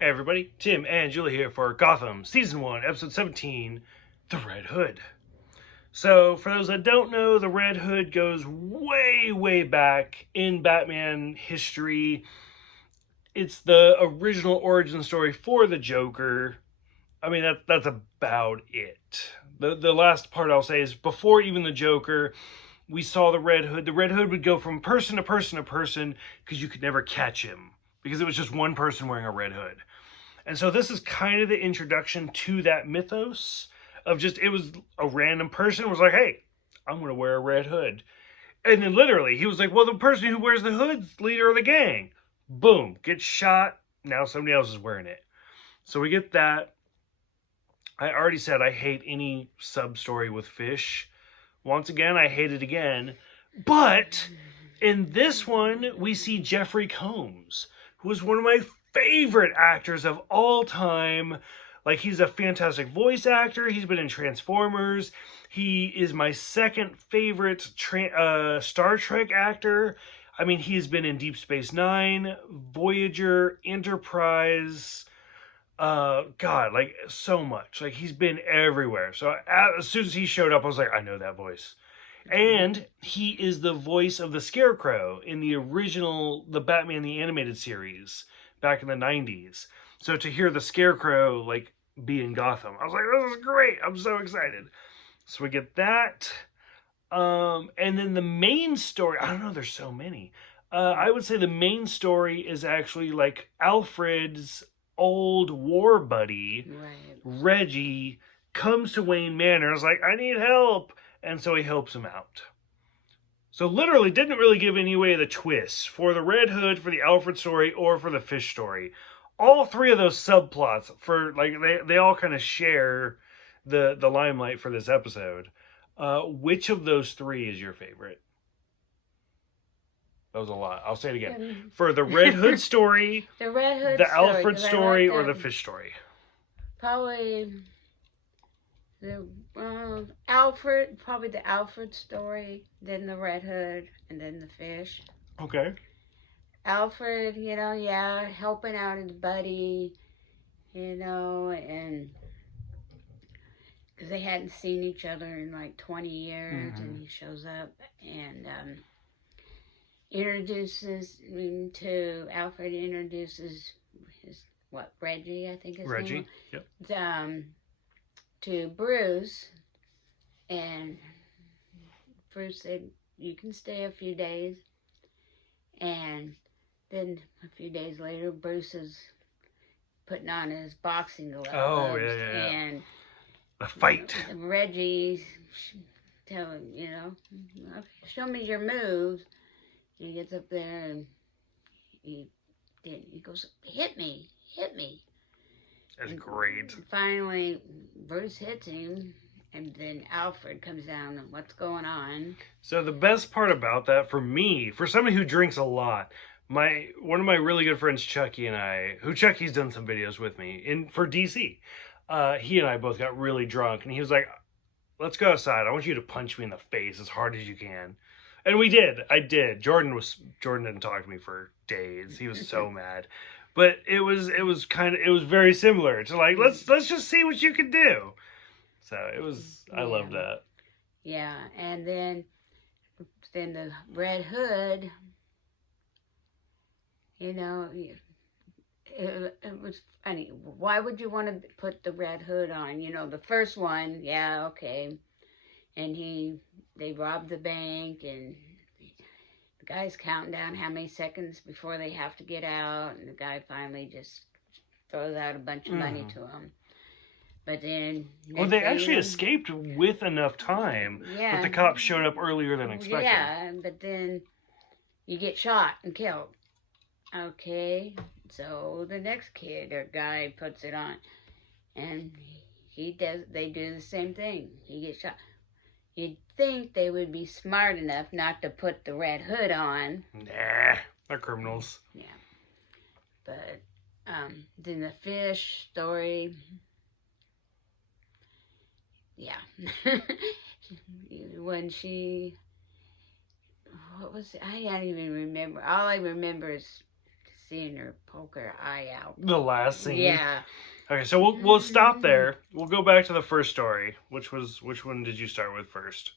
Hey everybody, Tim and Julie here for Gotham, Season 1, Episode 17, The Red Hood. So, for those that don't know, the Red Hood goes way, way back in Batman history. It's the original origin story for the Joker. I mean, that's about it. The last part I'll say is before even the Joker, we saw the Red Hood. The Red Hood would go from person to person to person because you could never catch him because it was just one person wearing a red hood. And so this is kind of the introduction to that mythos of just, it was a random person who was like, hey, I'm going to wear a red hood. And then literally he was like, well, the person who wears the hood's leader of the gang. Boom, gets shot. Now somebody else is wearing it. So we get that. I already said I hate any sub-story with Fish. Once again, I hate it again. But in this one, we see Jeffrey Combs, who is one of my favorite actors of all time. Like, he's a fantastic voice actor. He's been in Transformers. He is my second favorite Star Trek actor. I mean, he's been in Deep Space Nine, Voyager, Enterprise. God, like, so much. Like, he's been everywhere. So as soon as he showed up, I was like, I know that voice. And he is the voice of the Scarecrow in the original, the Batman the Animated Series back in the 90s. So to hear the Scarecrow, like, be in Gotham, I was like, this is great. I'm so excited. So we get that. And then the main story, I don't know, there's so many. I would say the main story is actually, like, Alfred's old war buddy, Right. Reggie, comes to Wayne Manor and is like, I need help. And so he helps him out. So literally didn't really give any away of the twists for the Red Hood, for the Alfred story, or for the Fish story. All three of those subplots, for like, they all kind of share the limelight for this episode. Which of those three is your favorite? That was a lot. I'll say it again. For the Red Hood story, the Red Hood the story, Alfred 'cause I story, like or that. the Fish story? Probably the Alfred, probably the Alfred story, then the Red Hood, and then the Fish. Okay. Alfred, yeah, helping out his buddy, and because they hadn't seen each other in like 20 years, and he shows up and Alfred introduces his, Reggie, I think his Reggie, name was. yep. To Bruce, and Bruce said, you can stay a few days. And then a few days later, Bruce is putting on his boxing gloves. Oh, yeah. And the fight. Reggie tell him, show me your moves. And he gets up there and he goes, hit me. That's great. Finally, Bruce hits him, and then Alfred comes down and what's going on. So the best part about that for me, for somebody who drinks a lot, one of my really good friends, Chucky, and I, who Chucky's done some videos with me for DC, he and I both got really drunk, and he was like, let's go outside. I want you to punch me in the face as hard as you can. And we did. I did. Jordan didn't talk to me for days. He was so mad. But it was very similar to like, let's just see what you can do. So it was, I loved that. Yeah, and then the Red Hood, it was funny. Why would you want to put the Red Hood on? The first one, yeah, okay. And they robbed the bank, and the guy's counting down how many seconds before they have to get out, and the guy finally just throws out a bunch of money to him. But then... Well, they actually escaped with enough time, but the cops showed up earlier than expected. Yeah, but then you get shot and killed. Okay, so the next kid or guy puts it on, and they do the same thing. He gets shot. You'd think they would be smart enough not to put the Red Hood on. Nah, they're criminals. Yeah. But then the Fish story, yeah. When what was it? I can't even remember. All I remember is seeing her poke her eye out. The last scene. Yeah. Okay, so we'll stop there. We'll go back to the first story. Which one did you start with first?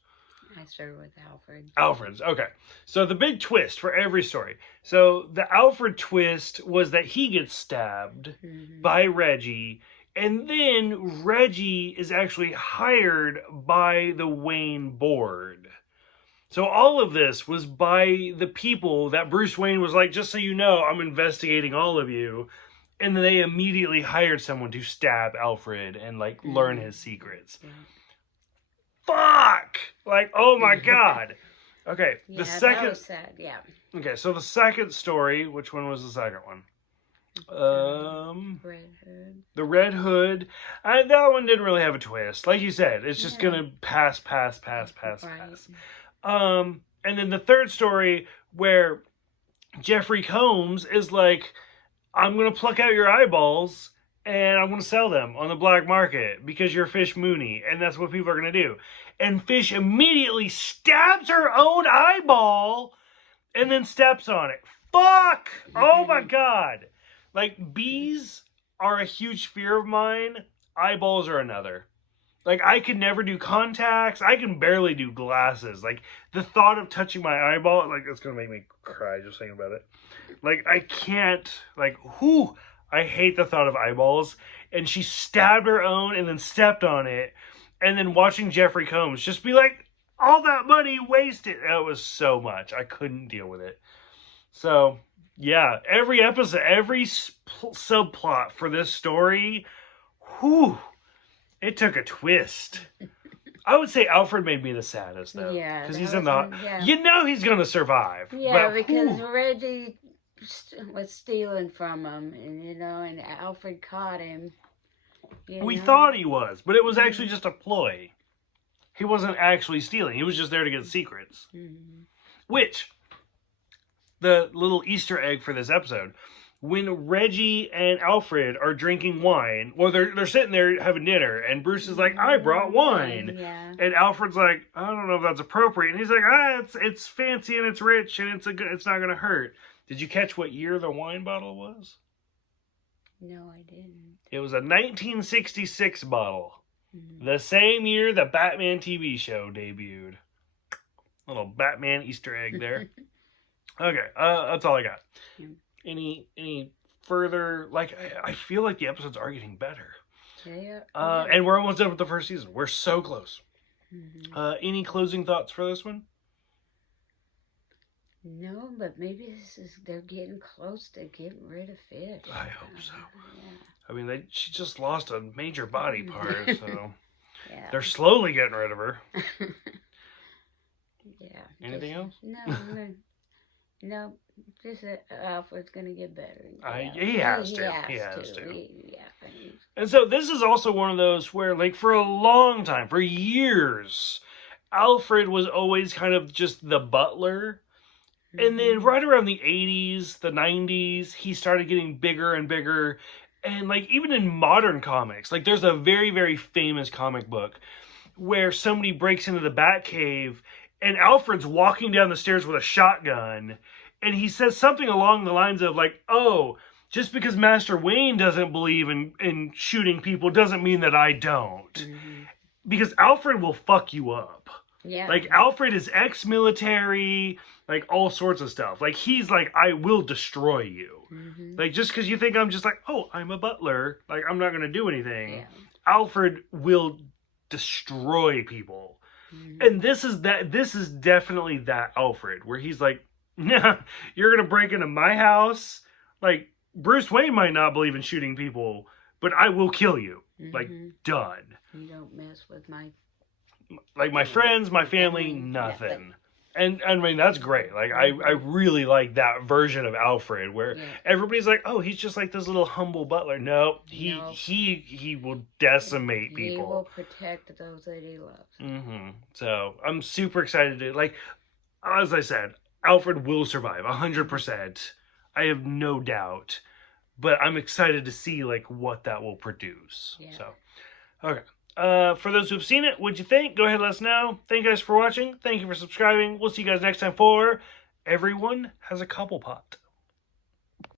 I started with Alfred. Alfred's. Okay. So the big twist for every story. So the Alfred twist was that he gets stabbed by Reggie, and then Reggie is actually hired by the Wayne board. So all of this was by the people that Bruce Wayne was like, just so you know, I'm investigating all of you. And then they immediately hired someone to stab Alfred and like learn his secrets. Yeah. Fuck! Like, oh my god. Okay, the second. That was sad. Yeah. Okay, so the second story. Which one was the second one? Red Hood. The Red Hood. That one didn't really have a twist. Like you said, it's just gonna pass. And then the third story where Jeffrey Combs is like, I'm gonna pluck out your eyeballs and I'm going to sell them on the black market because you're Fish Mooney, and that's what people are going to do. And Fish immediately stabs her own eyeball and then steps on it. Fuck! Oh my god! Like, bees are a huge fear of mine. Eyeballs are another. Like, I can never do contacts. I can barely do glasses. Like, the thought of touching my eyeball, like, it's going to make me cry just thinking about it. Like, I can't, like, whew. I hate the thought of eyeballs. And she stabbed her own and then stepped on it. And then watching Jeffrey Combs just be like, all that money wasted. That was so much. I couldn't deal with it. So, yeah. Every episode, every subplot for this story, whew, it took a twist. I would say Alfred made me the saddest, though. Yeah. Because he's in the... Yeah. You know he's going to survive. Yeah, but, because Reggie was stealing from him, and and Alfred caught him. We thought he was, but it was actually just a ploy. He wasn't actually stealing. He was just there to get secrets. Mm-hmm. Which, the little Easter egg for this episode, when Reggie and Alfred are drinking wine, well, they're sitting there having dinner, and Bruce is like, I brought wine. Yeah. And Alfred's like, I don't know if that's appropriate. And he's like, it's fancy and it's rich and it's not going to hurt. Did you catch what year the wine bottle was? No, I didn't. It was a 1966 bottle. Mm-hmm. The same year the Batman TV show debuted. Little Batman Easter egg there. Okay, that's all I got. Yeah. Any further, like, I feel like the episodes are getting better. Yeah. And we're almost done with the first season. We're so close. Mm-hmm. Any closing thoughts for this one? No, but maybe they're getting close to getting rid of Fish. I hope so. Yeah. I mean, she just lost a major body part, so yeah. They're slowly getting rid of her. Yeah. Anything else? No. Just Alfred's gonna get better. He has to. And so this is also one of those where, like, for a long time, for years, Alfred was always kind of just the butler. And then right around the 80s, the 90s, he started getting bigger and bigger. And, like, even in modern comics, like, there's a very, very famous comic book where somebody breaks into the Batcave and Alfred's walking down the stairs with a shotgun. And he says something along the lines of, like, oh, just because Master Wayne doesn't believe in shooting people doesn't mean that I don't. Mm-hmm. Because Alfred will fuck you up. Yeah. Like, Alfred is ex-military, like, all sorts of stuff. Like, he's like, I will destroy you. Mm-hmm. Like, just because you think I'm just like, oh, I'm a butler, like, I'm not going to do anything. Yeah. Alfred will destroy people. Mm-hmm. And this is definitely that Alfred, where he's like, nah, you're going to break into my house? Like, Bruce Wayne might not believe in shooting people, but I will kill you. Mm-hmm. Like, done. You don't mess with my friends, my family, nothing. And I mean, that's great. Like, I really like that version of Alfred where everybody's like, oh, he's just like this little humble butler. No, he will decimate people. He will protect those that he loves. Mm-hmm. So I'm super excited to, like, as I said, Alfred will survive 100%. I have no doubt. But I'm excited to see, like, what that will produce. Yeah. So, okay. For those who've seen it, what'd you think? Go ahead and let us know. Thank you guys for watching. Thank you for subscribing. We'll see you guys next time for Everyone Has a Couple Pot.